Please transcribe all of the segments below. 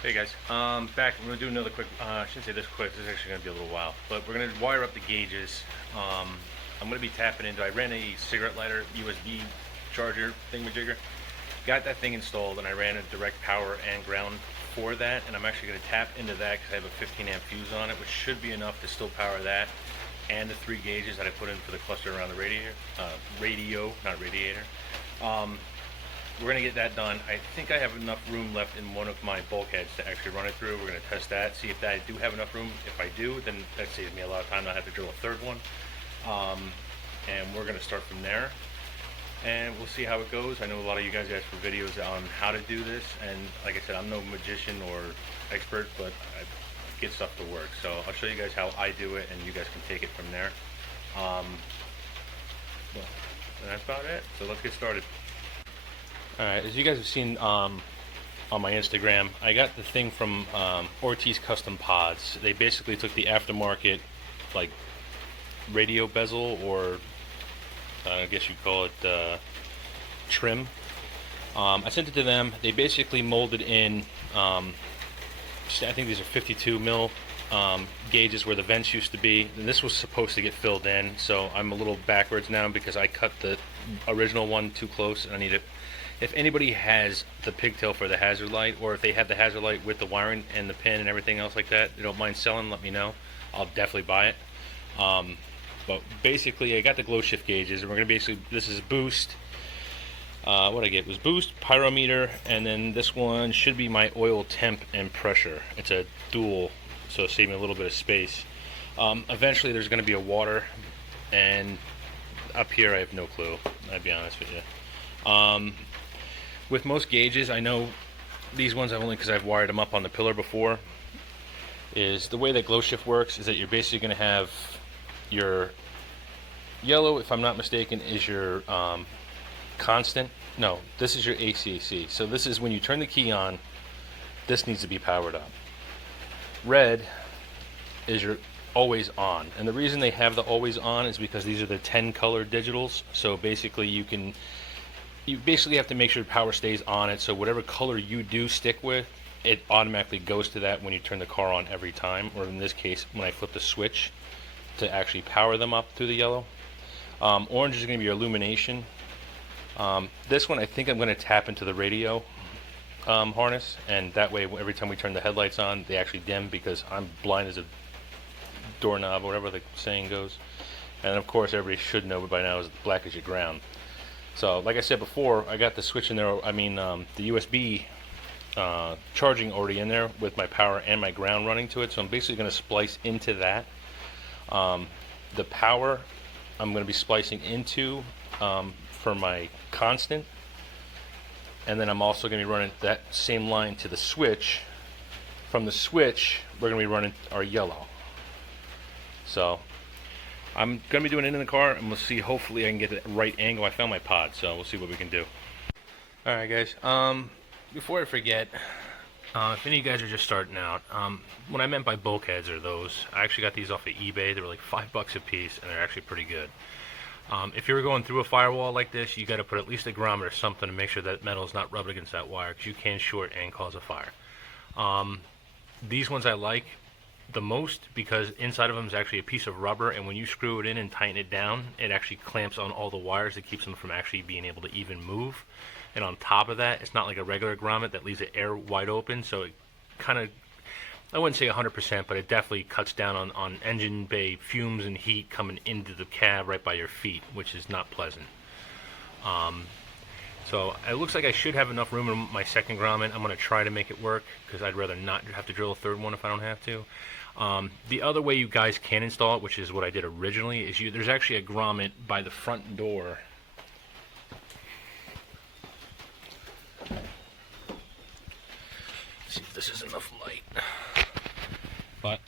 Hey guys, back. I'm gonna do another quick. I shouldn't say this quick. This is actually gonna be a little while, but we're gonna wire up the gauges. I'm gonna be tapping into. I ran a cigarette lighter USB charger thingamajigger. Got that thing installed, and I ran a direct power and ground for that. And I'm actually gonna tap into that because I have a 15 amp fuse on it, which should be enough to still power that and the 3 gauges that I put in for the cluster around the radio, not radiator. We're going to get that done. I think I have enough room left in one of my bulkheads to actually run it through. We're going to test that, see if I do have enough room. If I do, then that saves me a lot of time. I'll have to drill a third one. And we're going to start from there. And we'll see how it goes. I know a lot of you guys asked for videos on how to do this. And like I said, I'm no magician or expert, but I get stuff to work. So I'll show you guys how I do it, and you guys can take it from there. Well, that's about it. So let's get started. Alright, as you guys have seen on my Instagram, I got the thing from Ortiz Custom Pods. They basically took the aftermarket, like, radio bezel, or I guess you'd call it trim. I sent it to them. They basically molded in, I think these are 52 mil gauges where the vents used to be. And this was supposed to get filled in, so I'm a little backwards now because I cut the original one too close, and I need it. If anybody has the pigtail for the hazard light, or if they have the hazard light with the wiring and the pin and everything else like that, they don't mind selling, let me know. I'll definitely buy it. But basically, I got the Glowshift gauges, and we're going to basically, this is boost. What I get was boost, pyrometer, and then this one should be my oil temp and pressure. It's a dual, so save me a little bit of space. Eventually, there's going to be a water, and up here, I have no clue, I'll be honest with you. With most gauges, I know these ones I've only because I've wired them up on the pillar before, is the way that Glowshift works is that you're basically going to have your yellow, if I'm not mistaken, is your constant. No, this is your ACAC. So this is when you turn the key on, this needs to be powered up. Red is your always on. And the reason they have the always on is because these are the 10 color digitals. So basically you basically have to make sure power stays on it, so whatever color you do stick with, it automatically goes to that when you turn the car on every time, or in this case, when I flip the switch to actually power them up through the yellow. Orange is going to be your illumination. This one, I think I'm going to tap into the radio harness, and that way every time we turn the headlights on, they actually dim, because I'm blind as a doorknob, or whatever the saying goes. And of course, everybody should know by now is black as your ground. So, like I said before, I got the switch in there, the USB charging already in there with my power and my ground running to it. So I'm basically going to splice into that. The power I'm going to be splicing into for my constant. And then I'm also going to be running that same line to the switch. From the switch, we're going to be running our yellow. So I'm going to be doing it in the car, and we'll see. Hopefully I can get the right angle. I found my pod, so we'll see what we can do. Alright guys, before I forget, if any of you guys are just starting out, what I meant by bulkheads are those. I actually got these off of eBay. They were like $5 a piece, and they're actually pretty good. If you're going through a firewall like this, you got to put at least a grommet or something to make sure that metal is not rubbed against that wire, because you can short and cause a fire. These ones I like the most because inside of them is actually a piece of rubber, and when you screw it in and tighten it down, it actually clamps on all the wires. It keeps them from actually being able to even move. And on top of that, it's not like a regular grommet that leaves the air wide open, so it kind of, I wouldn't say 100%, but it definitely cuts down on engine bay fumes and heat coming into the cab right by your feet, which is not pleasant. So it looks like I should have enough room in my second grommet. I'm going to try to make it work, because I'd rather not have to drill a third one if I don't have to. The other way you guys can install it, which is what I did originally, is there's actually a grommet by the front door. See if this is enough light. But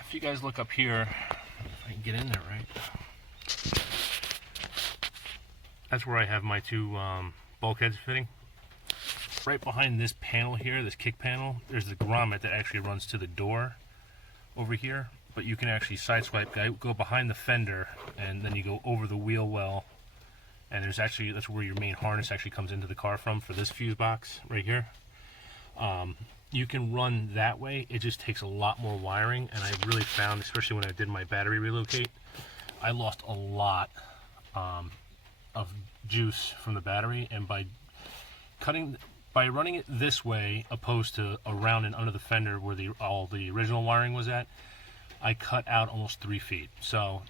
if you guys look up here, if I can get in there right, that's where I have my two bulkheads fitting. Right behind this panel here, this kick panel, there's the grommet that actually runs to the door over here. But you can actually sideswipe, go behind the fender, and then you go over the wheel well. And there's actually, that's where your main harness actually comes into the car from for this fuse box right here. You can run that way. It just takes a lot more wiring, and I really found, especially when I did my battery relocate, I lost a lot of juice from the battery, and by running it this way opposed to around and under the fender where all the original wiring was at, I cut out almost 3 feet. So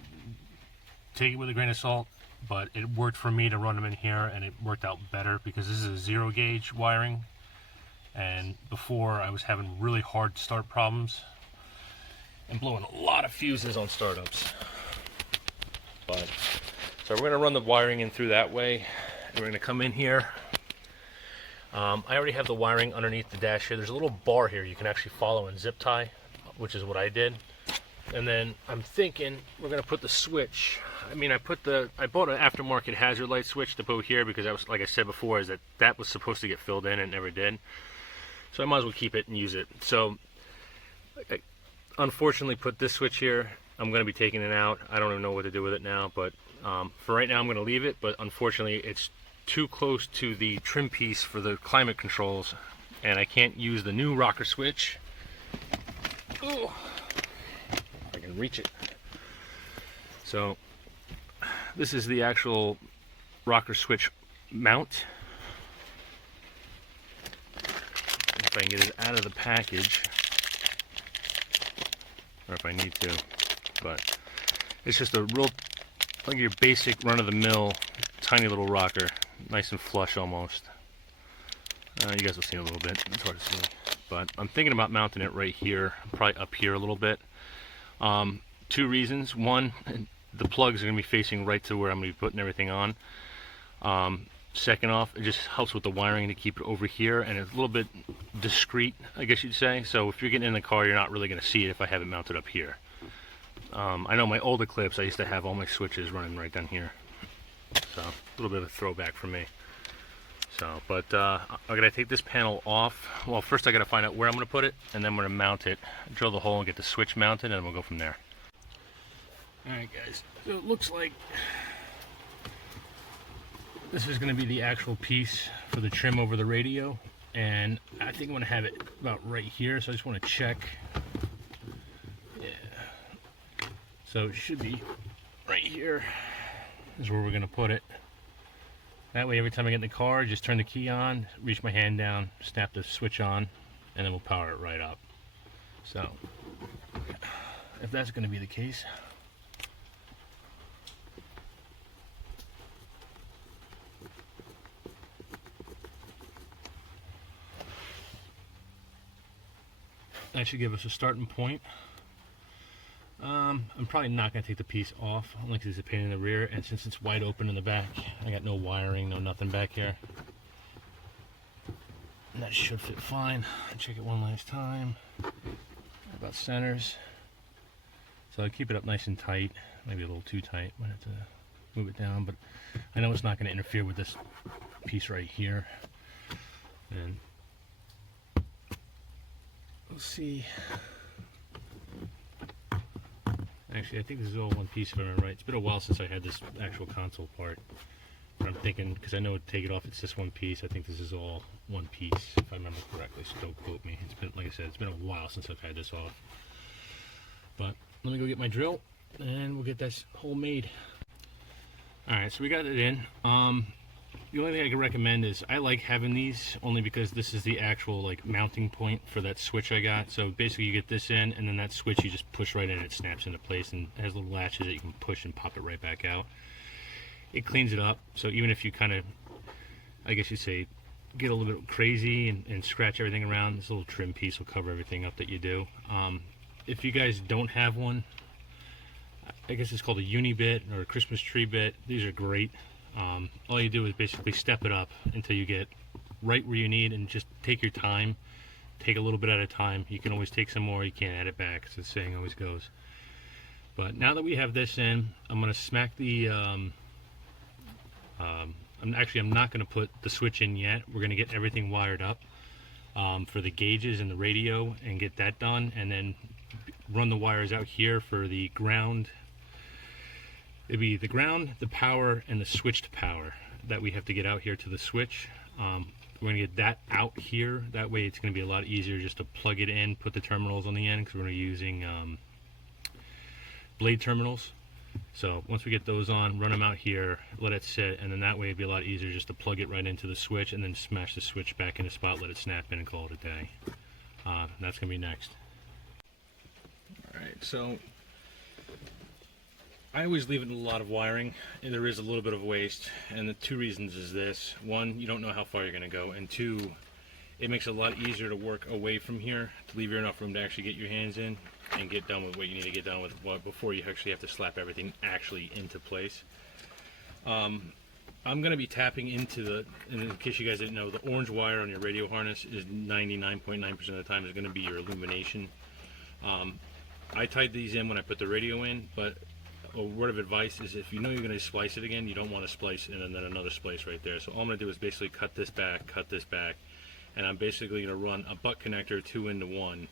take it with a grain of salt, but it worked for me to run them in here, and it worked out better because this is a 0 gauge wiring, and before I was having really hard start problems and blowing a lot of fuses on startups. But so we're going to run the wiring in through that way. We're going to come in here. I already have the wiring underneath the dash here. There's a little bar here you can actually follow and zip tie, which is what I did. And then I'm thinking we're going to put the switch. I mean, I bought an aftermarket hazard light switch to put here because that was, like I said before, is that was supposed to get filled in and it never did. So I might as well keep it and use it. So I unfortunately put this switch here. I'm going to be taking it out. I don't even know what to do with it now, but for right now I'm going to leave it. But unfortunately it's too close to the trim piece for the climate controls, and I can't use the new rocker switch. Oh, I can reach it. So this is the actual rocker switch mount. If I can get it out of the package, or if I need to, but it's just a real, like your basic run-of-the-mill tiny little rocker, nice and flush almost. You guys will see a little bit, it's hard to see, but I'm thinking about mounting it right here, probably up here a little bit. 2 reasons. One, the plugs are going to be facing right to where I'm going to be putting everything on. Second off, it just helps with the wiring to keep it over here, and it's a little bit discreet, I guess you'd say. So if you're getting in the car, you're not really going to see it if I have it mounted up here. I know my old Eclipse, I used to have all my switches running right down here. So a little bit of a throwback for me. So, but I'm going to take this panel off. Well, first I got to find out where I'm going to put it, and then I'm going to mount it, drill the hole and get the switch mounted, and we'll go from there. Alright guys, so it looks like this is going to be the actual piece for the trim over the radio, and I think I'm going to have it about right here, so I just want to check. Yeah. So it should be right here is where we're going to put it. That way every time I get in the car, just turn the key on, reach my hand down, snap the switch on, and then we'll power it right up. So if that's going to be the case, that should give us a starting point. I'm probably not going to take the piece off, only because it's a pain in the rear, and since it's wide open in the back, I got no wiring, no nothing back here. And that should fit fine. I'll check it one last time. About centers. So I'll keep it up nice and tight, maybe a little too tight, might have to move it down, but I know it's not going to interfere with this piece right here. And let's see. Actually, I think this is all one piece if I remember right. It's been a while since I had this actual console part. But I'm thinking, because I know to take it off, it's just one piece. I think this is all one piece, if I remember correctly. So don't quote me. It's been, like I said, it's been a while since I've had this off. But let me go get my drill, and we'll get this hole made. Alright, so we got it in. The only thing I can recommend is I like having these only because this is the actual like mounting point for that switch I got. So basically you get this in, and then that switch you just push right in, it snaps into place, and it has little latches that you can push and pop it right back out. It cleans it up, so even if you kind of, I guess you say, get a little bit crazy and scratch everything around, this little trim piece will cover everything up that you do. If you guys don't have one, I guess it's called a uni bit or a Christmas tree bit. These are great. All you do is basically step it up until you get right where you need, and just take your time. Take a little bit at a time. You can always take some more, you can't add it back, as the saying always goes. But now that we have this in, I'm going to smack the I'm not going to put the switch in yet. We're going to get everything wired up for the gauges and the radio and get that done, and then run the wires out here for the ground. It'd be the ground, the power, and the switched power that we have to get out here to the switch. we're going to get that out here. That way it's going to be a lot easier just to plug it in, put the terminals on the end, because we're going to be using blade terminals. So once we get those on, run them out here, let it sit, and then that way it'd be a lot easier just to plug it right into the switch and then smash the switch back in the spot, let it snap in, and call it a day. That's going to be next. Alright, so I always leave it in a lot of wiring, and there is a little bit of waste, and the two reasons is this. One, you don't know how far you're going to go, and two, it makes it a lot easier to work away from here, to leave you enough room to actually get your hands in and get done with what you need to get done with before you actually have to slap everything actually into place. I'm going to be tapping into the, and in case you guys didn't know, the orange wire on your radio harness is 99.9% of the time is going to be your illumination. I tied these in when I put the radio in, but a word of advice is if you know you're going to splice it again, you don't want to splice it and then another splice right there. So all I'm going to do is basically cut this back, and I'm basically going to run a butt connector 2 into 1.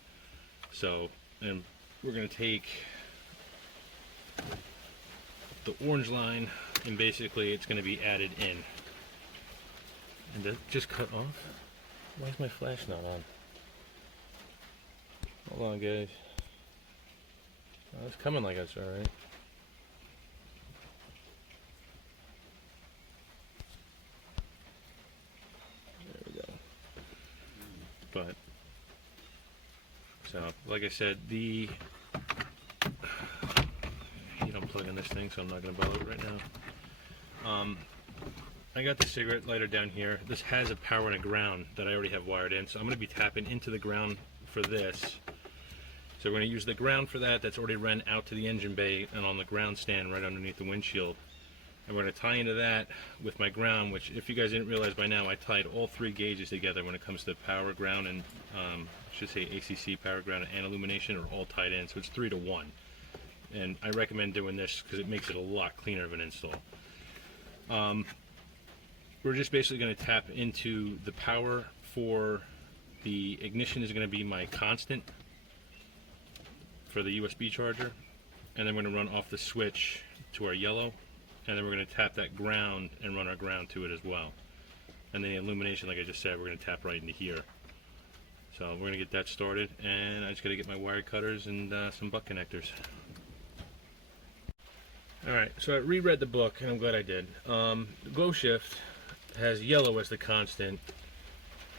So, and we're going to take the orange line, and basically it's going to be added in. And to just cut off. Why is my flash not on? Hold on, guys. Oh, it's coming like it's alright. But, so, like I said, the heat unplugging this thing, so I'm not going to bother it right now. I got the cigarette lighter down here. This has a power and a ground that I already have wired in, so I'm going to be tapping into the ground for this. So we're going to use the ground for that. That's already run out to the engine bay and on the ground stand right underneath the windshield. And we're going to tie into that with my ground, which, if you guys didn't realize by now, I tied all 3 gauges together when it comes to power, ground, and I should say ACC, power, ground, and illumination are all tied in, so it's 3 to 1. And I recommend doing this because it makes it a lot cleaner of an install. We're just basically going to tap into the power for the ignition is going to be my constant for the USB charger, and then we're going to run off the switch to our yellow. And then we're going to tap that ground and run our ground to it as well. And then the illumination, like I just said, we're going to tap right into here. So we're going to get that started, and I just got to get my wire cutters and some butt connectors. Alright, so I reread the book, and I'm glad I did. The Glowshift has yellow as the constant.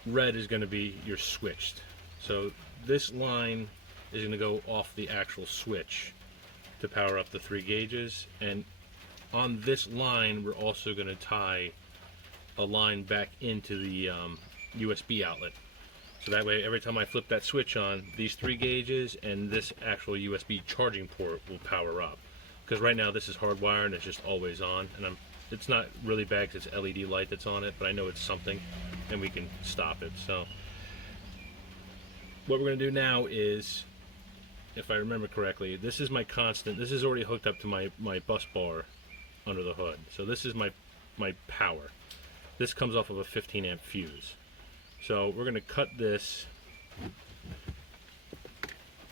Red is going to be your switched. So this line is going to go off the actual switch to power up the 3 gauges, and on this line we're also going to tie a line back into the USB outlet, so that way every time I flip that switch on, these 3 gauges and this actual USB charging port will power up, because right now this is hardwired and it's just always on, and it's not really bad because it's LED light that's on it, but I know it's something and we can stop it. So what we're going to do now is, if I remember correctly, this is my constant. This is already hooked up to my bus bar under the hood. So this is my power. This comes off of a 15 amp fuse. So we're going to cut this,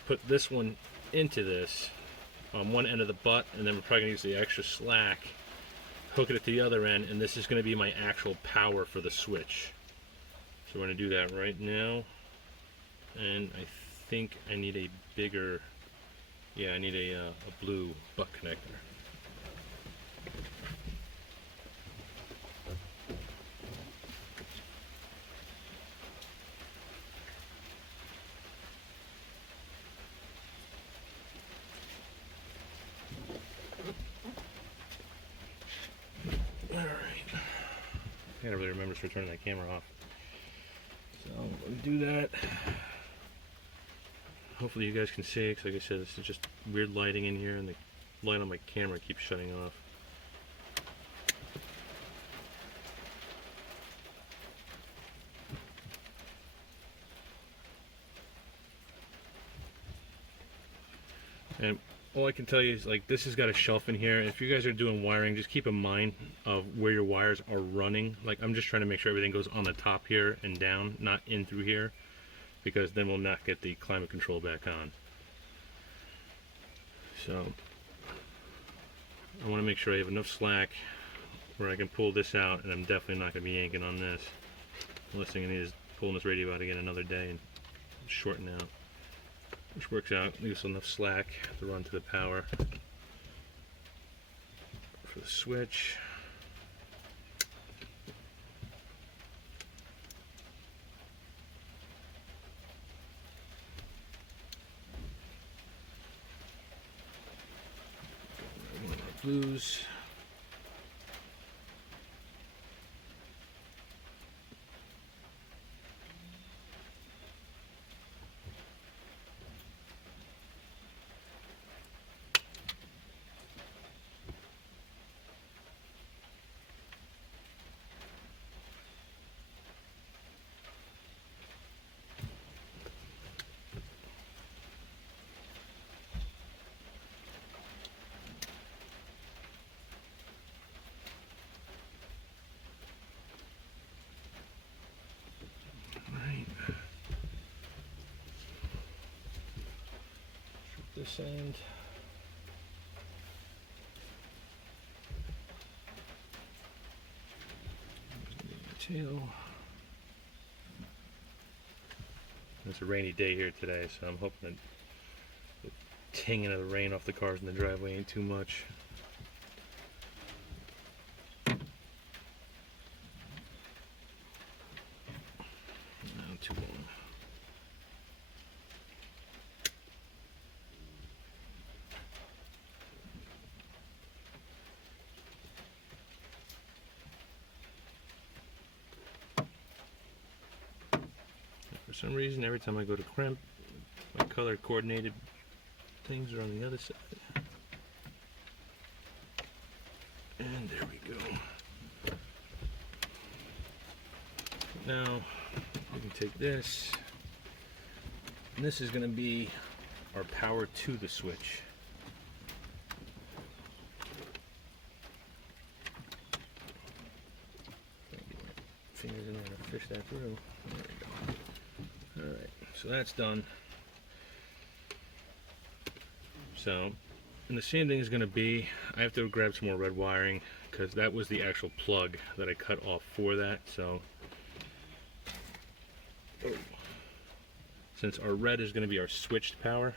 put this one into this on one end of the butt, and then we're probably going to use the extra slack, hook it at the other end, and this is going to be my actual power for the switch. So we're going to do that right now. And I think I need a bigger, yeah, I need a blue butt connector. Alright. I gotta really remember to turn that camera off. So let me do that. Hopefully you guys can see, because like I said, this is just weird lighting in here, and the light on my camera keeps shutting off. And all I can tell you is, like, this has got a shelf in here. If you guys are doing wiring, just keep in mind of where your wires are running. Like, I'm just trying to make sure everything goes on the top here and down, not in through here, because then we'll not get the climate control back on. So I want to make sure I have enough slack where I can pull this out, and I'm definitely not going to be yanking on this. Unless I'm going to pulling this radio out again another day and shorten out. Which works out, leaves enough slack to run to the power for the switch. One of our blues. This end. Tail. It's a rainy day here today, so I'm hoping that the tinging of the rain off the cars in the driveway ain't too much. Not too long. For some reason, every time I go to crimp, my color coordinated things are on the other side. And there we go. Now, we can take this, and this is going to be our power to the switch. Fingers in there to fish that through. There we go. Alright, so that's done. So, and the same thing is going to be, I have to grab some more red wiring because that was the actual plug that I cut off for that. So, since our red is going to be our switched power,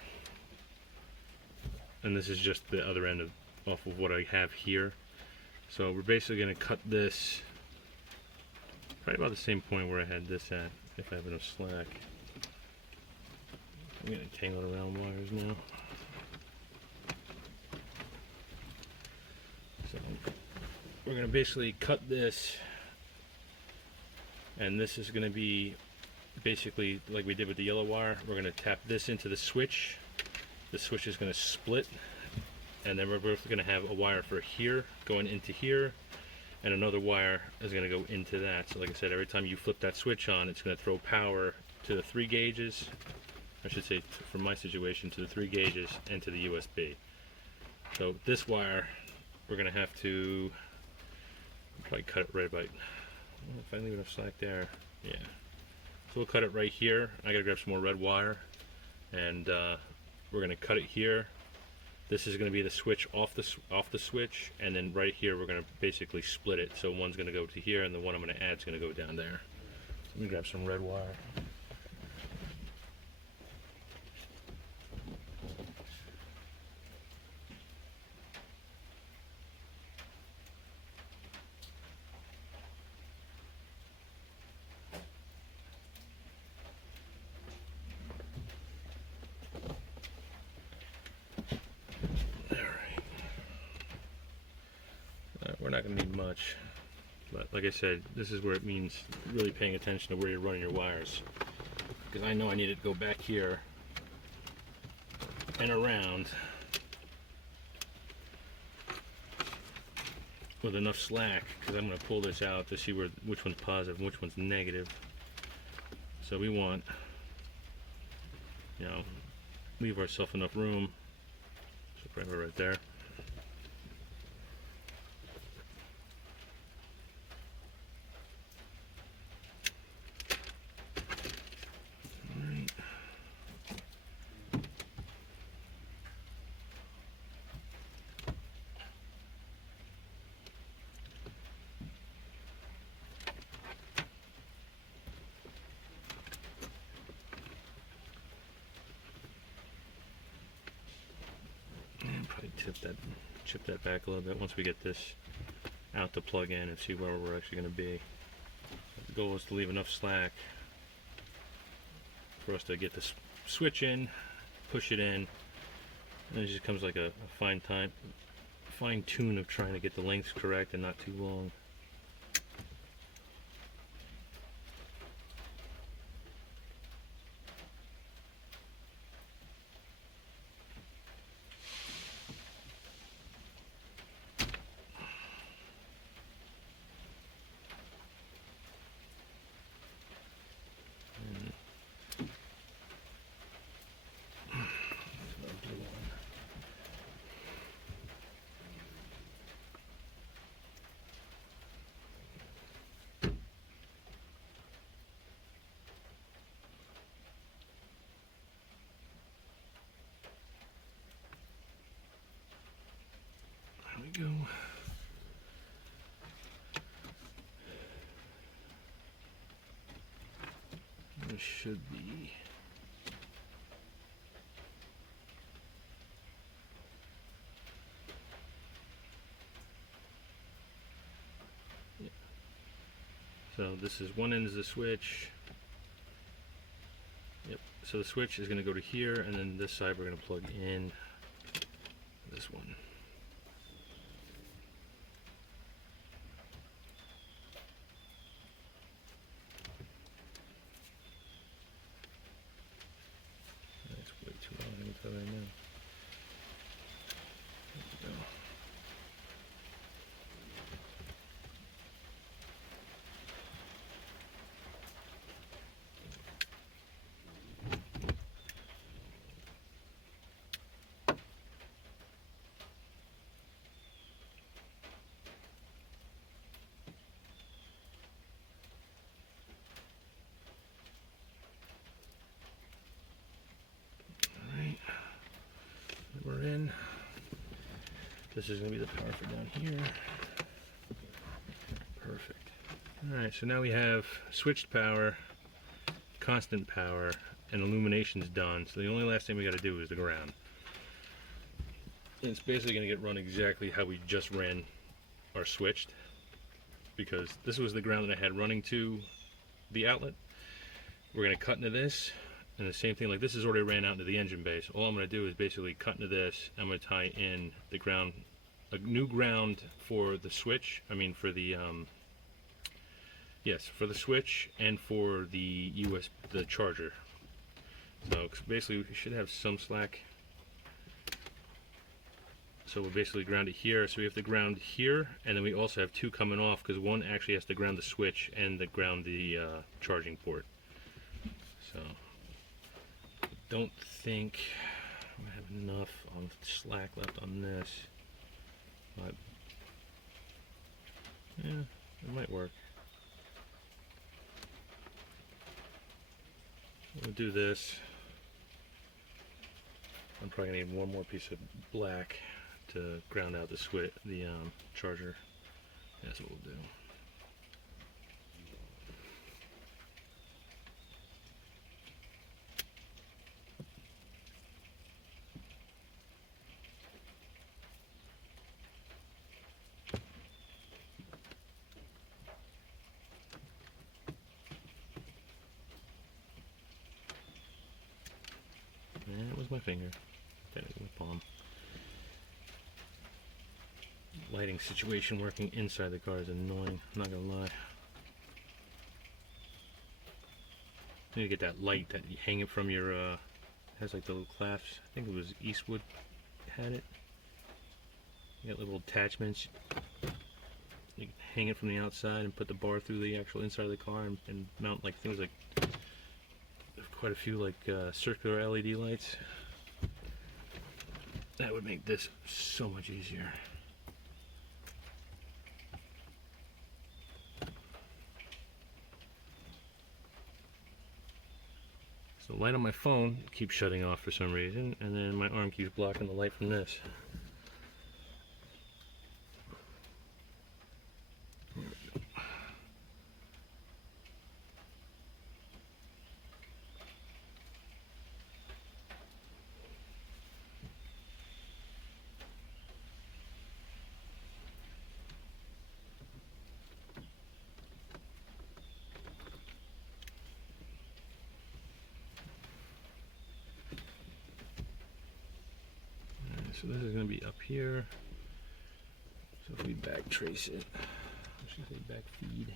and this is just the other end off of what I have here. So we're basically going to cut this right about the same point where I had this at, if I have enough slack. I'm going to tangle it around wires now. So we're going to basically cut this, and this is going to be basically like we did with the yellow wire. We're going to tap this into the switch. The switch is going to split, and then we're both going to have a wire for here going into here, and another wire is going to go into that. So like I said, every time you flip that switch on, it's going to throw power to the 3 gauges. I should say, for my situation, to the 3 gauges and to the USB. So this wire, we're going to have to probably cut it right about, if I leave enough slack there, yeah. So we'll cut it right here. I got to grab some more red wire, and we're going to cut it here. This is going to be the switch off the switch, and then right here we're going to basically split it. So one's going to go to here, and the one I'm going to add is going to go down there. So let me grab some red wire. We're not going to need much, but like I said, this is where it means really paying attention to where you're running your wires, because I know I need it to go back here and around with enough slack, because I'm going to pull this out to see which one's positive and which one's negative. So we want, leave ourselves enough room. So grab it right there. chip that back a little bit once we get this out to plug in and see where we're actually going to be. The goal is to leave enough slack for us to get the switch in, push it in, and it just comes like a fine tune of trying to get the lengths correct and not too long. There we go. This should be. Yeah. So this is one end of the switch. Yep. So the switch is going to go to here, and then this side we're going to plug in this one. That's way too long. Let me tell you right now. There we go. We're in. This is going to be the power for down here. Perfect. Alright, so now we have switched power, constant power, and illumination's done. So the only last thing we got to do is the ground. And it's basically going to get run exactly how we just ran our switched, because this was the ground that I had running to the outlet. We're going to cut into this. And the same thing, like this is already ran out into the engine base. All I'm going to do is basically cut into this. I'm going to tie in the ground, a new ground for the switch. I mean for the yes, for the switch and for the the charger. So basically we should have some slack. So we'll basically ground it here. So we have to ground here, and then we also have two coming off because one actually has to ground the switch and the ground the charging port. So. Don't think I have enough on slack left on this, but yeah, it might work. We'll do this. I'm probably gonna need one more piece of black to ground out the charger. That's what we'll do. And it was my finger. That is my palm. Lighting situation working inside the car is annoying, I'm not gonna lie. I need to get that light that you hang it from your, has like the little clasps. I think it was Eastwood had it. You got little attachments. You can hang it from the outside and put the bar through the actual inside of the car and mount like things like quite a few like circular LED lights. That would make this so much easier. So the light on my phone keeps shutting off for some reason, and then my arm keeps blocking the light from this. So this is going to be up here. So if we back trace it, I should say back feed.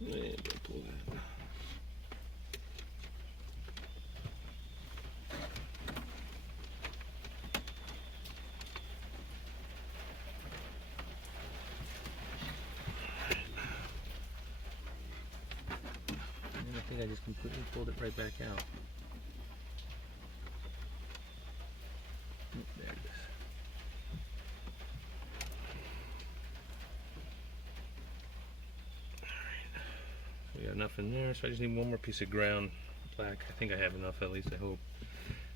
And pull that. And I think I just completely pulled it right back out. Oh, there it is. We got enough in there, so I just need one more piece of ground black. I think I have enough, at least I hope.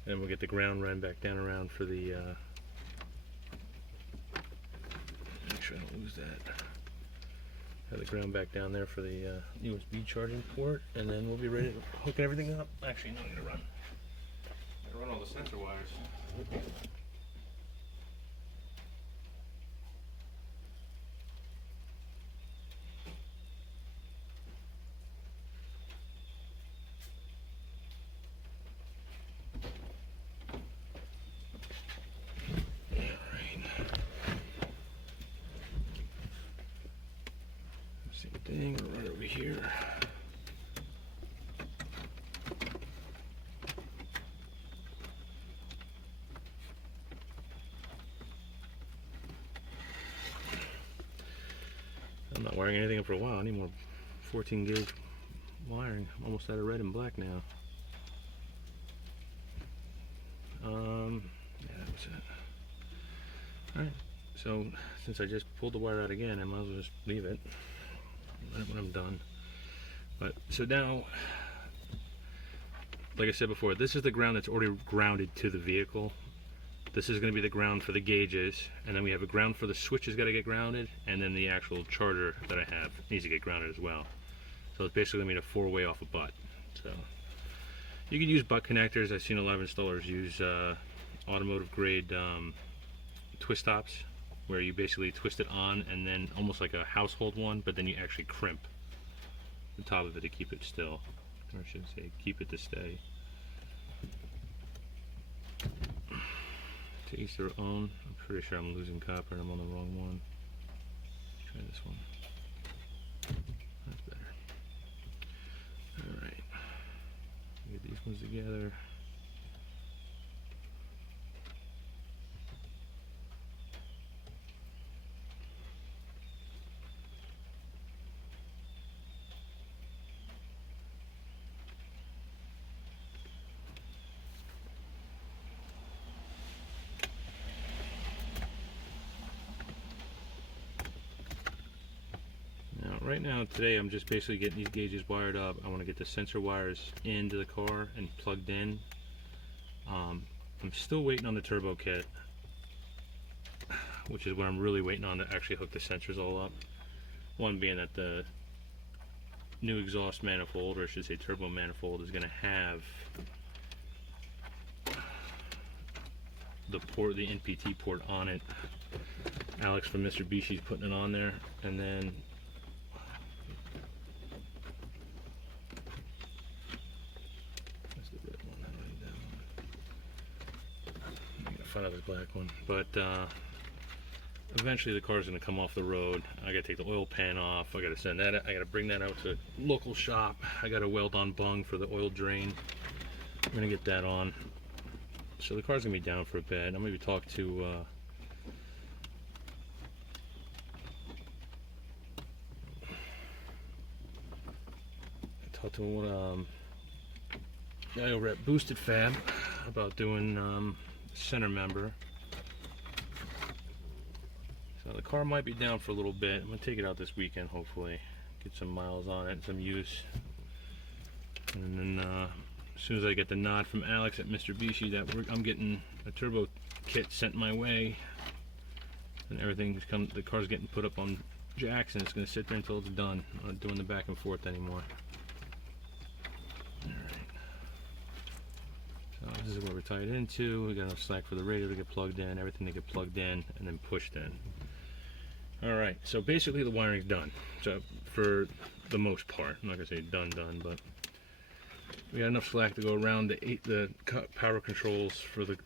And we'll get the ground run back down around for the, make sure I don't lose that. Have the ground back down there for the USB charging port, and then we'll be ready to hook everything up. Actually, no, I'm gonna run all the sensor wires. Thing right over here. I'm not wiring anything up for a while. I need more 14 gauge wiring. I'm almost out of red and black now. Yeah, that was it. Alright, so since I just pulled the wire out again, I might as well just leave it when I'm done. But so now, like I said before, this is the ground that's already grounded to the vehicle. This is going to be the ground for the gauges, and then we have a ground for the switches got to get grounded, and then the actual charger that I have needs to get grounded as well. So it's basically going to be a 4-way off a butt. So you can use butt connectors. I've seen a lot of installers use automotive grade twist tops, where you basically twist it on and then almost like a household one, but then you actually crimp the top of it to keep it still, or I should say keep it to stay. To each their own. I'm pretty sure I'm losing copper and I'm on the wrong one. Try this one. That's better. Alright. Get these ones together. Right now, today, I'm just basically getting these gauges wired up. I want to get the sensor wires into the car and plugged in. I'm still waiting on the turbo kit, which is what I'm really waiting on to actually hook the sensors all up. One being that the new exhaust manifold, or I should say turbo manifold, is going to have the port, the NPT port on it. Alex from Mr. Bishi's putting it on there, and then find out this black one, but eventually the car's going to come off the road. I got to take the oil pan off. I got to send that. I got to bring that out to a local shop. I got a weld-on bung for the oil drain. I'm going to get that on. So the car's going to be down for a bit. I'm going to talk to one guy over at Boosted Fab about doing center member. So the car might be down for a little bit. I'm gonna take it out this weekend, hopefully get some miles on it, some use, and then as soon as I get the nod from Alex at Mr. Bishi that I'm getting a turbo kit sent my way, and everything's the car's getting put up on jacks, and it's gonna sit there until it's done. I'm not doing the back and forth anymore. This is where we're tied into. We got enough slack for the radio to get plugged in, everything to get plugged in and then pushed in. Alright, so basically the wiring's done. So for the most part. I'm not going to say done, but we got enough slack to go around the power controls for the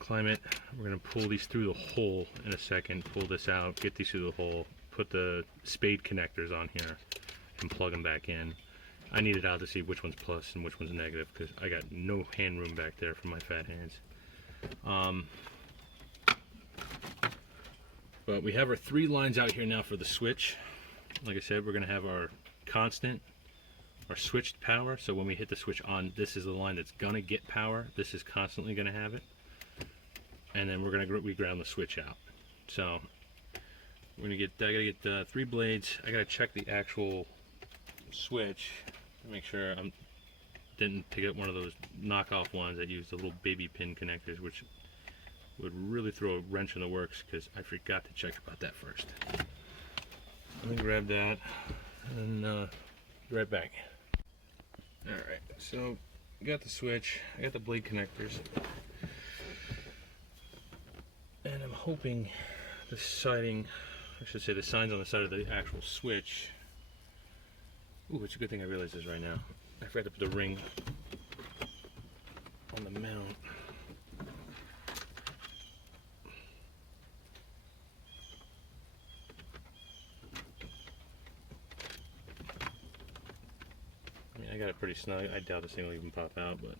climate. We're going to pull these through the hole in a second, pull this out, get these through the hole, put the spade connectors on here, and plug them back in. I need it out to see which one's plus and which one's negative because I got no hand room back there for my fat hands. But we have our 3 lines out here now for the switch. Like I said, we're going to have our constant, our switched power. So when we hit the switch on, this is the line that's going to get power. This is constantly going to have it. And then we're going to reground the switch out. So we're going to I got to get 3 blades. I got to check the actual switch to make sure I didn't pick up one of those knockoff ones that use the little baby pin connectors, which would really throw a wrench in the works because I forgot to check about that first. Let me grab that and be right back. Alright, so I got the switch, I got the blade connectors, and I'm hoping the siding, I should say the signs on the side of the actual switch. Ooh, it's a good thing I realize this right now. I forgot to put the ring on the mount. I mean, I got it pretty snug. I doubt this thing will even pop out, but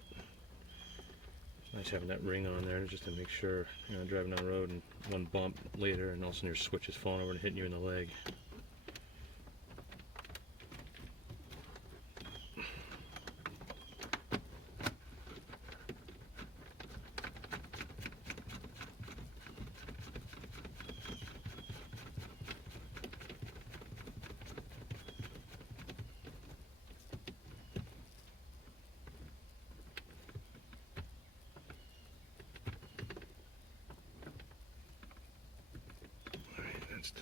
it's nice having that ring on there just to make sure, you know, driving down the road and one bump later and all of a sudden your switch is falling over and hitting you in the leg.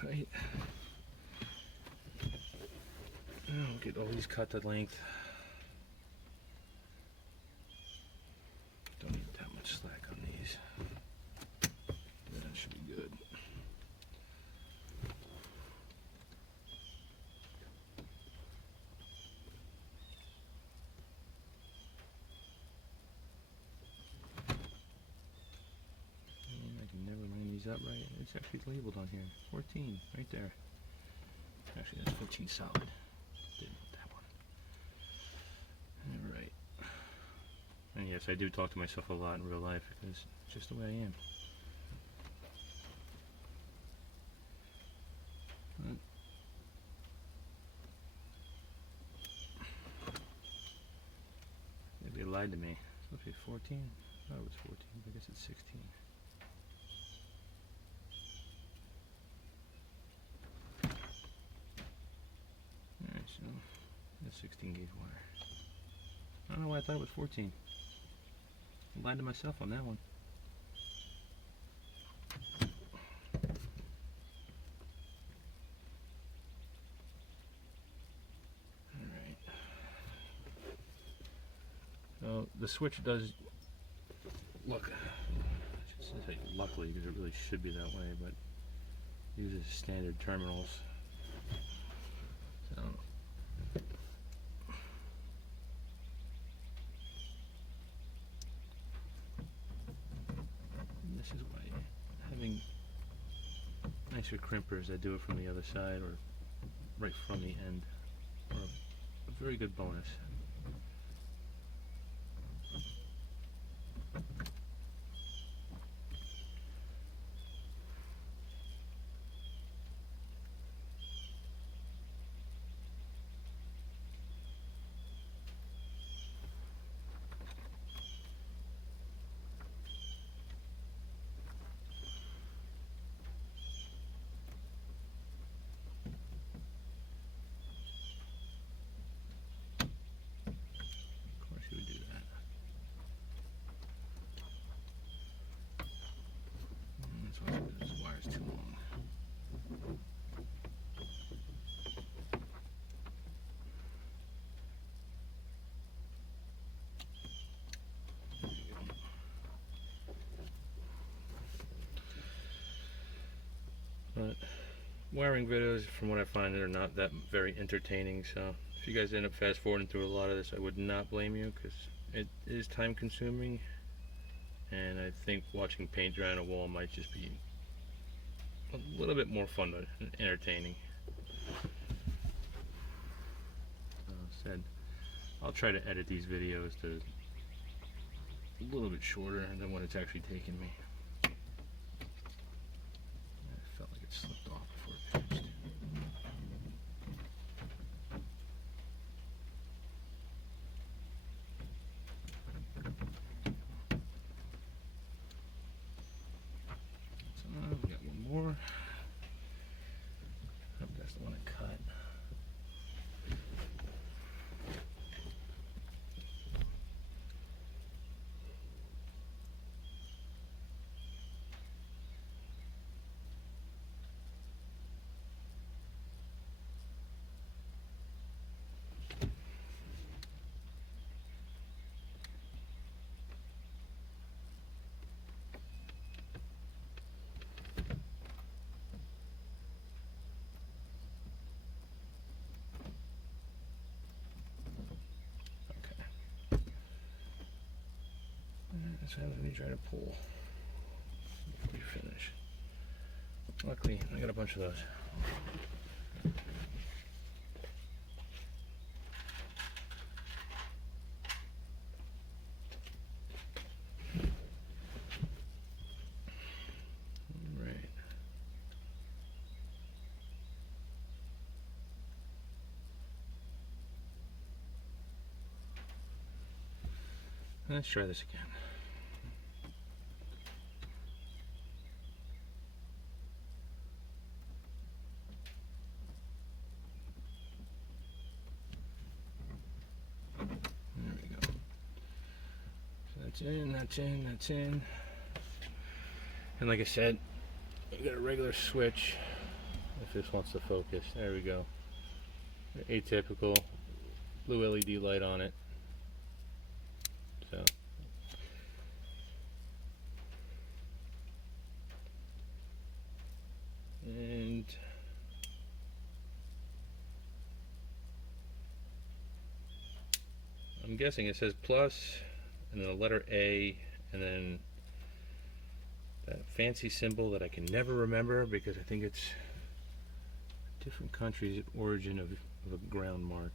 Tight. Now we'll get all these cut to length. Don't need that much slack on these. That should be good. I can never line these up right. It's actually labeled on here. 14, right there. Actually, that's 15 solid. Didn't put that one. Alright. And yes, I do talk to myself a lot in real life because it's just the way I am. But maybe they lied to me. It's supposed to be 14. I thought it was 14, but I guess it's 16. Alright, so that's 16 gauge wire. I don't know why I thought it was 14. I lied to myself on that one. Alright. So the switch does look, I should say luckily because it really should be that way, but uses standard terminals. So this is why having nicer crimpers that do it from the other side or right from the end are a very good bonus. You would do that. That's why this wire's too long. There you go. But wiring videos, from what I find, are not that very entertaining, so if you guys end up fast forwarding through a lot of this, I would not blame you, because it is time consuming, and I think watching paint dry on a wall might just be a little bit more fun and entertaining. Said, I'll try to edit these videos to a little bit shorter than what it's actually taken me. I felt like it slipped off before it finished. So we got one more. Oh, that's the one I cut. So let me try to pull before you finish. Luckily, I got a bunch of those. All right. Let's try this again. That's in. And like I said, we got a regular switch if this wants to focus. There we go. Atypical blue LED light on it. So and I'm guessing it says plus and then the letter A, and then that fancy symbol that I can never remember because I think it's a different country's origin of a ground mark.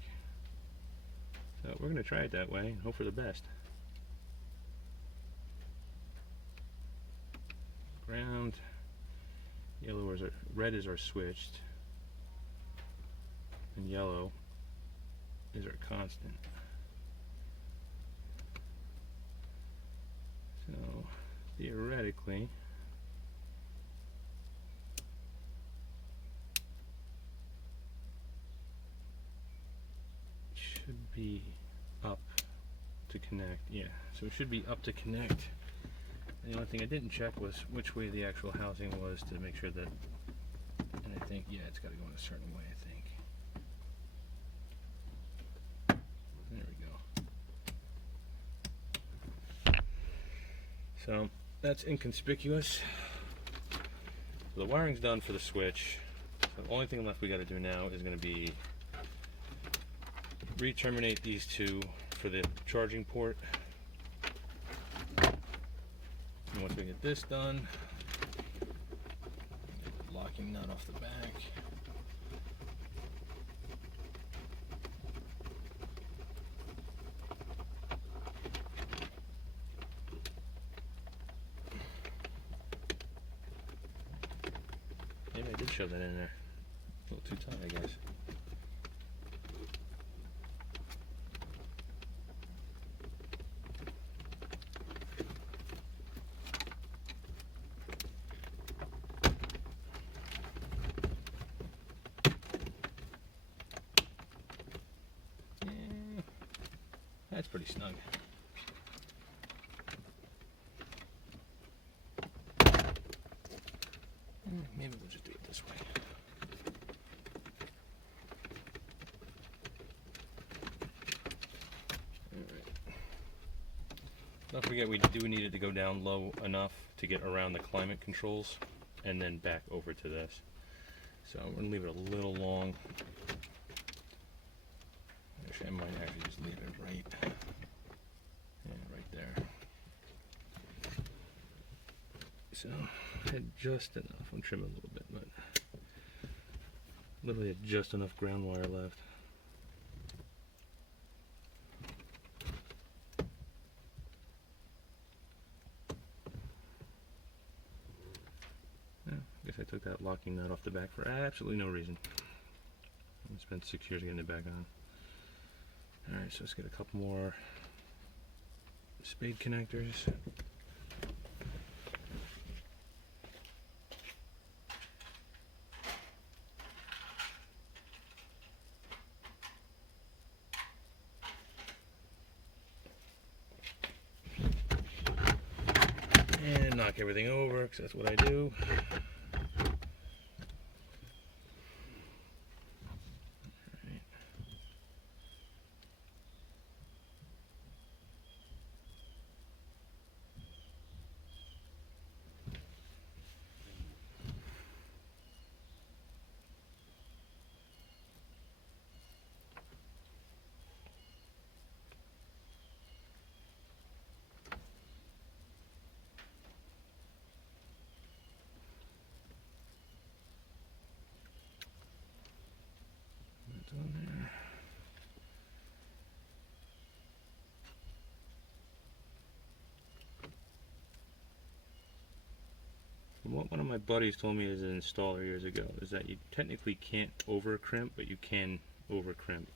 So we're going to try it that way and hope for the best. Ground, yellow is our, red is our switched, and yellow is our constant. So theoretically, it should be up to connect. Yeah, so it should be up to connect. And the only thing I didn't check was which way the actual housing was to make sure that, and I think, yeah, it's got to go in a certain way, I think. There we go. So that's inconspicuous. So the wiring's done for the switch. So the only thing left we got to do now is going to be re-terminate these two for the charging port. And once we get this done, get the locking nut off the back. Maybe I did shove that in there. A little too tight, I guess. Yeah, that's pretty snug. Maybe we'll just do it this way. Alright. Don't forget we do need it to go down low enough to get around the climate controls and then back over to this. So we're gonna leave it a little long. Actually, I might actually just leave it right there. So I had just enough. I'm trimming a little bit, but literally had just enough ground wire left. Yeah, I guess I took that locking nut off the back for absolutely no reason. I spent 6 years getting it back on. Alright, so let's get a couple more spade connectors. And knock everything over, because that's what I do. That's on there. What one of my buddies told me as an installer years ago is that you technically can't over crimp, but you can over crimp.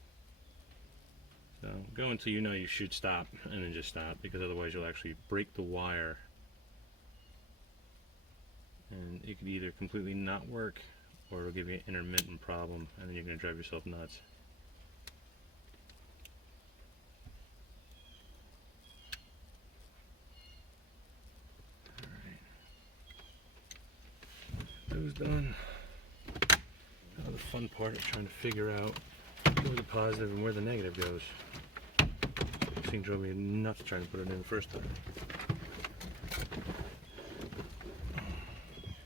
So go until you know you should stop, and then just stop, because otherwise you'll actually break the wire, and it could either completely not work, or it'll give you an intermittent problem, and then you're going to drive yourself nuts. Those done. Now the fun part is trying to figure out where the positive and where the negative goes. This thing drove me nuts trying to put it in the first time.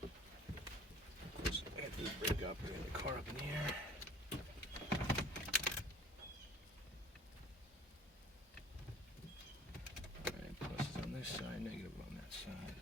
Of course, after this break up, we're getting the car up in the air. Alright, plus is on this side, negative on that side.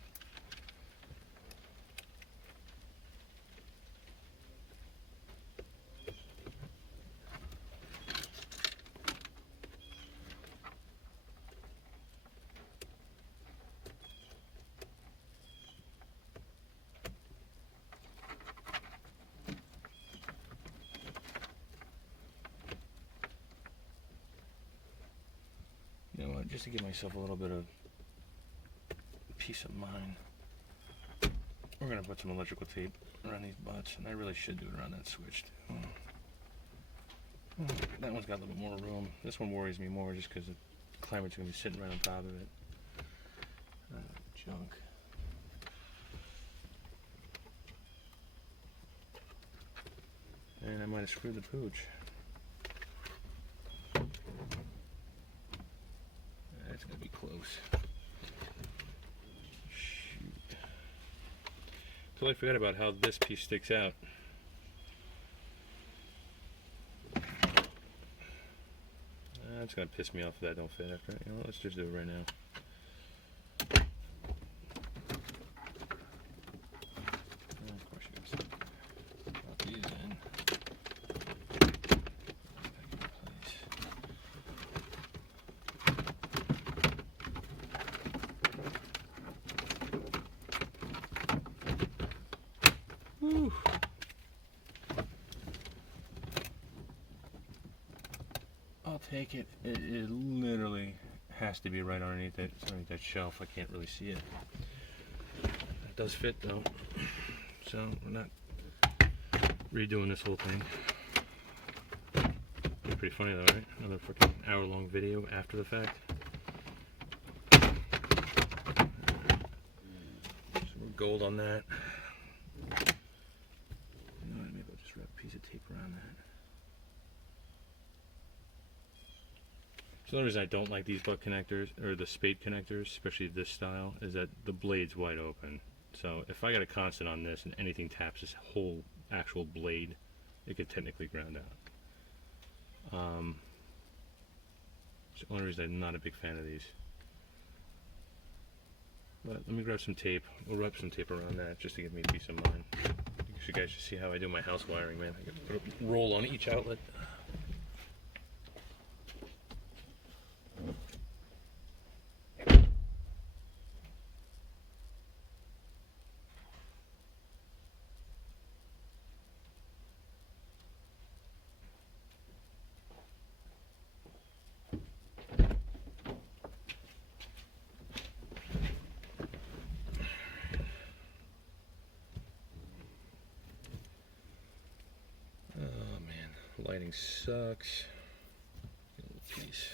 You know what, just to give myself a little bit of peace of mind, we're going to put some electrical tape around these butts, and I really should do it around that switch too. That one's got a little bit more room. This one worries me more just because the climate's going to be sitting right on top of it. Junk. And I might have screwed the pooch. That's going to be close. Shoot. Totally forgot about how this piece sticks out. That's going to piss me off if that don't fit after. You know, let's just do it right now. Of course you got to drop these in. Whew. I'll take it. It literally has to be right underneath it. It's underneath that shelf. I can't really see it. It does fit though. So we're not redoing this whole thing. It's pretty funny though, right? Another freaking hour-long video after the fact. So we're gold on that. You know what? Maybe I'll just wrap a piece of tape around that. So the only reason I don't like these butt connectors, or the spade connectors, especially this style, is that the blade's wide open. So if I got a constant on this and anything taps this whole actual blade, it could technically ground out. It's the only reason I'm not a big fan of these. But let me grab some tape. We'll wrap some tape around that just to give me peace of mind. You guys should see how I do my house wiring, man. I got to put a roll on each outlet. Lighting sucks. Piece.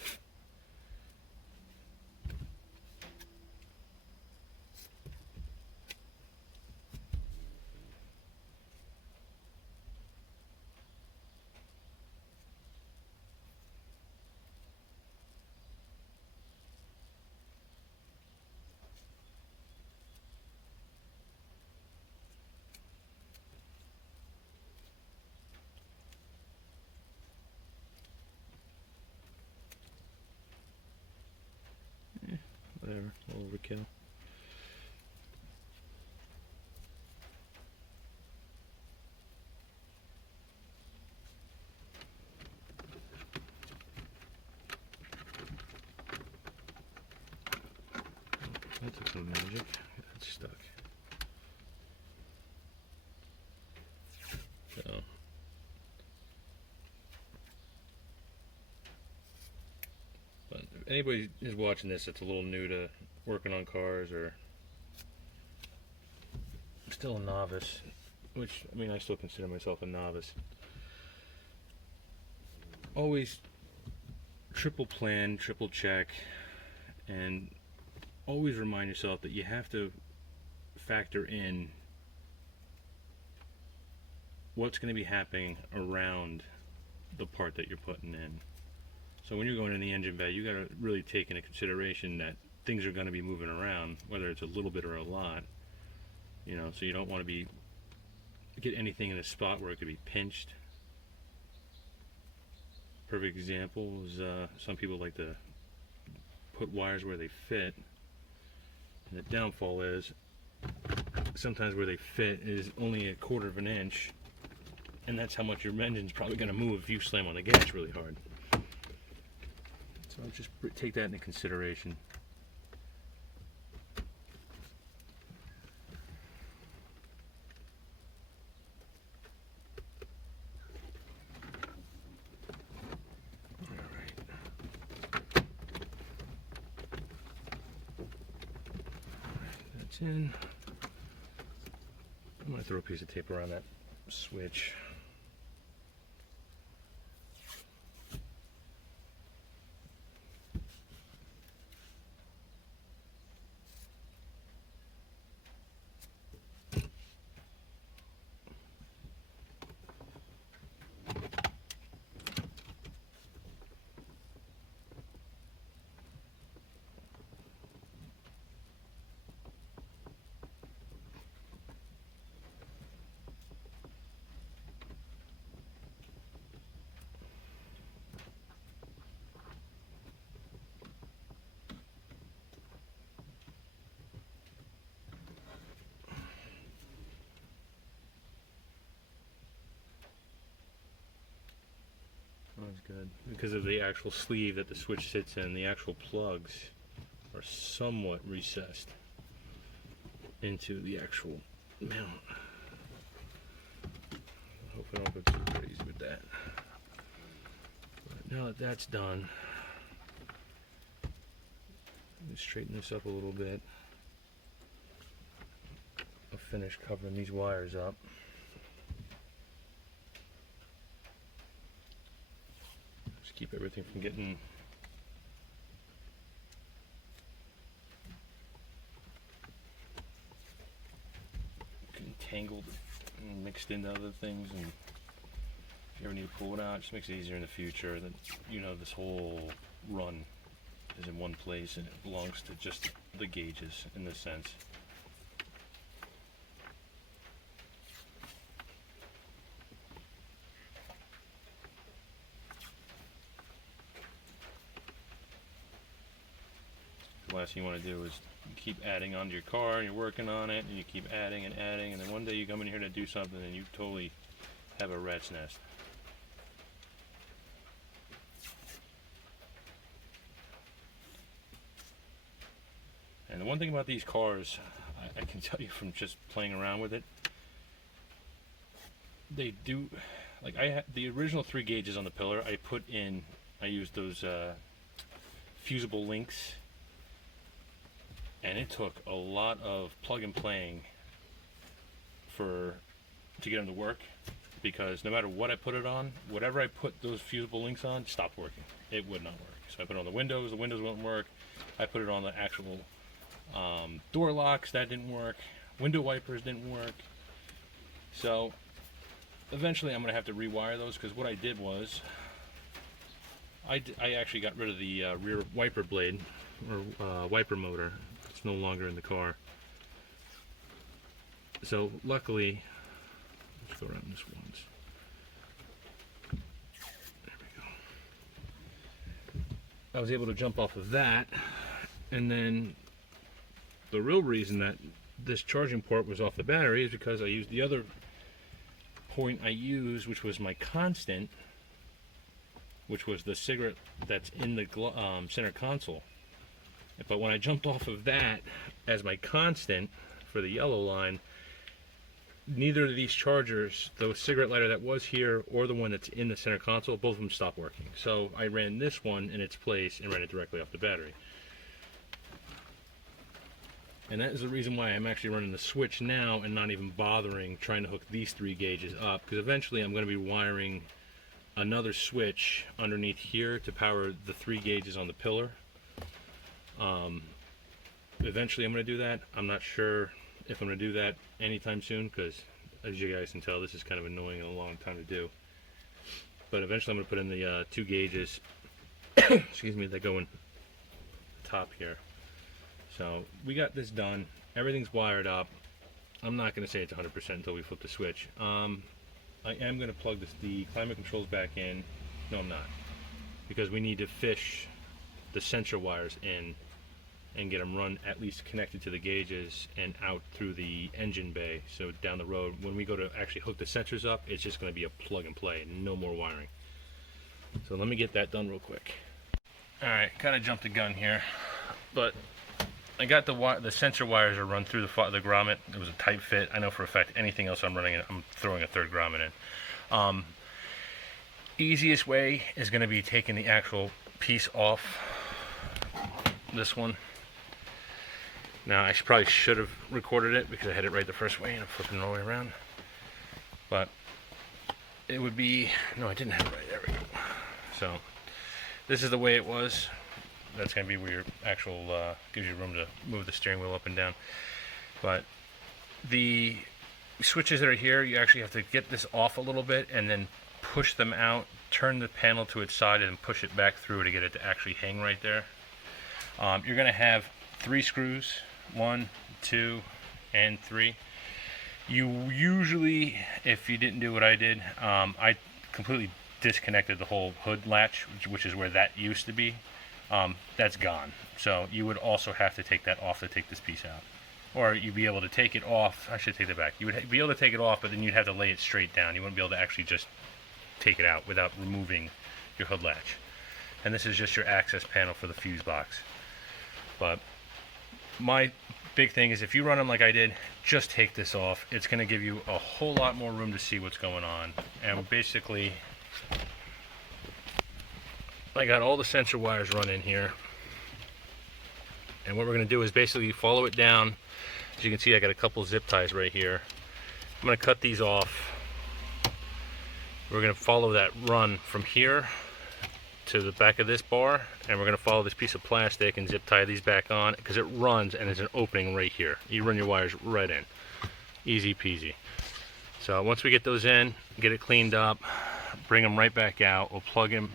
Whatever, overkill. That took some magic. That's stuck. So. But if anybody is watching this that's a little new to working on cars or still a novice, which, I mean, I still consider myself a novice, always triple plan, triple check, and always remind yourself that you have to factor in what's going to be happening around the part that you're putting in. So when you're going in the engine bay, you got to really take into consideration that things are going to be moving around, whether it's a little bit or a lot. You know, so you don't want to get anything in a spot where it could be pinched. Perfect example is some people like to put wires where they fit, and the downfall is sometimes where they fit is only a quarter of an inch, and that's how much your engine's probably going to move if you slam on the gas really hard. So just take that into consideration. In. I'm going to throw a piece of tape around that switch. That's good. Because of the actual sleeve that the switch sits in, the actual plugs are somewhat recessed into the actual mount. Hopefully I don't go too crazy with that. But now that that's done, let me straighten this up a little bit. I'll finish covering these wires up. Keep everything from getting tangled and mixed into other things, and if you ever need to pull it out, it just makes it easier in the future. That, you know, this whole run is in one place and it belongs to just the gauges in this sense. last thing you want to do is keep adding onto your car, and you're working on it, and you keep adding and adding, and then one day you come in here to do something and you totally have a rat's nest. And the one thing about these cars, I can tell you from just playing around with it, they do, like the original 3 gauges on the pillar, I used those fusible links, and it took a lot of plug and playing to get them to work, because no matter what I put it on, whatever I put those fusible links on stopped working. It would not work. So I put it on the windows wouldn't work. I put it on the actual door locks, that didn't work. Window wipers didn't work. So eventually I'm going to have to rewire those, because what I did was I actually got rid of the rear wiper blade, or wiper motor. It's no longer in the car. So luckily, let's go around this once. There we go. I was able to jump off of that, and then the real reason that this charging port was off the battery is because I used the other point I used, which was my constant, which was the cigarette that's in the center console. But when I jumped off of that as my constant for the yellow line, neither of these chargers, the cigarette lighter that was here or the one that's in the center console, both of them stopped working. So I ran this one in its place and ran it directly off the battery. And that is the reason why I'm actually running the switch now and not even bothering trying to hook these 3 gauges up, because eventually I'm going to be wiring another switch underneath here to power the 3 gauges on the pillar. Eventually I'm going to do that. I'm not sure if I'm going to do that anytime soon, because as you guys can tell, this is kind of annoying and a long time to do. But eventually I'm going to put in the 2 gauges excuse me, that go in the top here. So we got this done. Everything's wired up. I'm not going to say it's 100% until we flip the switch. I am going to plug the climate controls back in. No, I'm not, because we need to fish the sensor wires in and get them run at least connected to the gauges and out through the engine bay. So down the road, when we go to actually hook the sensors up, it's just going to be a plug and play, no more wiring. So let me get that done real quick. All right, kind of jumped the gun here, but I got the sensor wires are run through the grommet. It was a tight fit. I know for a fact anything else I'm running, I'm throwing a 3rd grommet in. Easiest way is going to be taking the actual piece off this one. Now I probably should have recorded it because I had it right the first way and I'm flipping it all the way around. But it would be, no, I didn't have it right. There we go. So this is the way it was. That's going to be where your actual gives you room to move the steering wheel up and down. But the switches that are here, you actually have to get this off a little bit and then push them out, turn the panel to its side and push it back through to get it to actually hang right there. You're going to have 3 screws, 1, 2, and 3. You usually, if you didn't do what I did, I completely disconnected the whole hood latch, which is where that used to be. That's gone. So you would also have to take that off to take this piece out. Or you'd be able to take it off. I should take that back. You would be able to take it off, but then you'd have to lay it straight down. You wouldn't be able to actually just take it out without removing your hood latch. And this is just your access panel for the fuse box. But my big thing is if you run them like I did, just take this off. It's going to give you a whole lot more room to see what's going on. And basically, I got all the sensor wires run in here. And what we're going to do is basically follow it down. As you can see, I got a couple zip ties right here. I'm going to cut these off. We're going to follow that run from here to the back of this bar, and we're going to follow this piece of plastic and zip tie these back on, because it runs and there's an opening right here. You run your wires right in. Easy peasy. So once we get those in, get it cleaned up, bring them right back out. We'll plug in,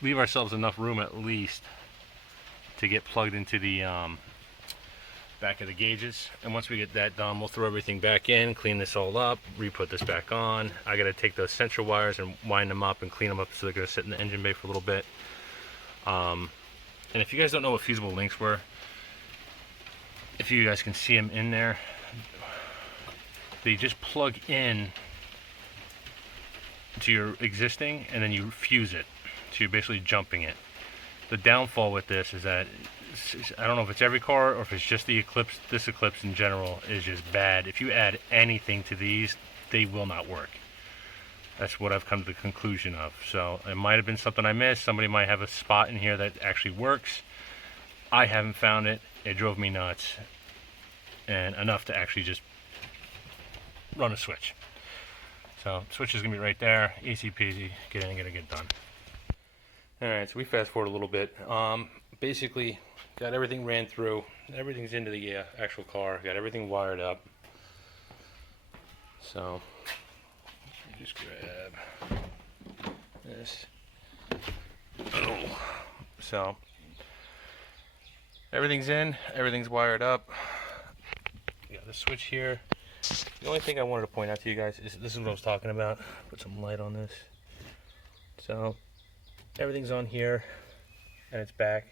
leave ourselves enough room at least to get plugged into the back of the gauges. And once we get that done, we'll throw everything back in, clean this all up, re-put this back on. I got to take those sensor wires and wind them up and clean them up so they're going to sit in the engine bay for a little bit. And if you guys don't know what fusible links were, if you guys can see them in there, they just plug in to your existing and then you fuse it. So you're basically jumping it. The downfall with this is that I don't know if it's every car or if it's just the Eclipse. This Eclipse in general is just bad. If you add anything to these, they will not work. That's what I've come to the conclusion of. So it might have been something I missed. Somebody might have a spot in here that actually works. I haven't found it. It drove me nuts. And enough to actually just run a switch. So switch is going to be right there. Easy peasy. Get in and get it done. Alright, so we fast forward a little bit. Basically, got everything ran through. Everything's into the actual car. Got everything wired up. So, just grab this. Oh. So, everything's in. Everything's wired up. Got the switch here. The only thing I wanted to point out to you guys is this is what I was talking about. Put some light on this. So, everything's on here and it's back.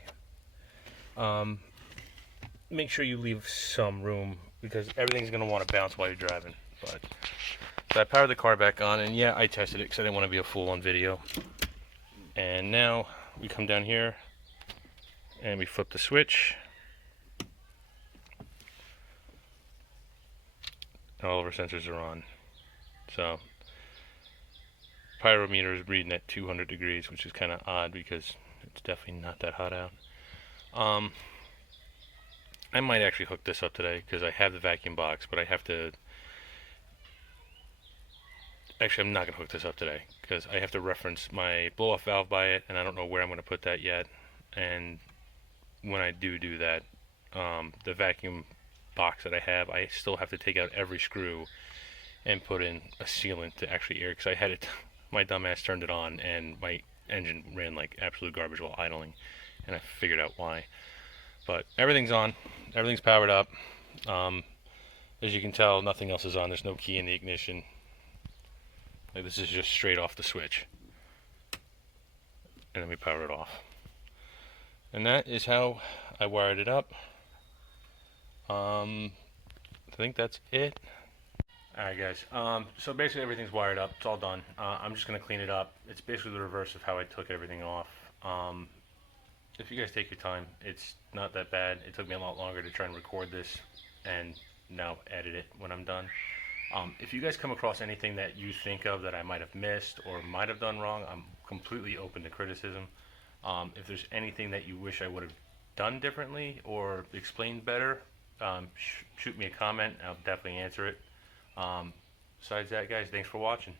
Make sure you leave some room because everything's going to want to bounce while you're driving. But so I powered the car back on, and yeah, I tested it because I didn't want to be a fool on video. And now we come down here and we flip the switch. All of our sensors are on. So pyrometer is reading at 200 degrees, which is kind of odd because it's definitely not that hot out. I might actually hook this up today because I have the vacuum box, but I have to. Actually, I'm not going to hook this up today because I have to reference my blow-off valve by it, and I don't know where I'm going to put that yet. And when I do that, the vacuum box that I have, I still have to take out every screw and put in a sealant to actually air, because I had it. My dumbass turned it on, and my engine ran like absolute garbage while idling, and I figured out why. But everything's on, everything's powered up. As you can tell, nothing else is on. There's no key in the ignition. Like, this is just straight off the switch, and then we power it off. And that is how I wired it up. I think that's it. Alright guys, so basically everything's wired up, it's all done. I'm just going to clean it up. It's basically the reverse of how I took everything off. If you guys take your time, it's not that bad. It took me a lot longer to try and record this and now edit it when I'm done. If you guys come across anything that you think of that I might have missed or might have done wrong, I'm completely open to criticism. If there's anything that you wish I would have done differently or explained better, shoot me a comment. I'll definitely answer it. Besides that, guys, thanks for watching.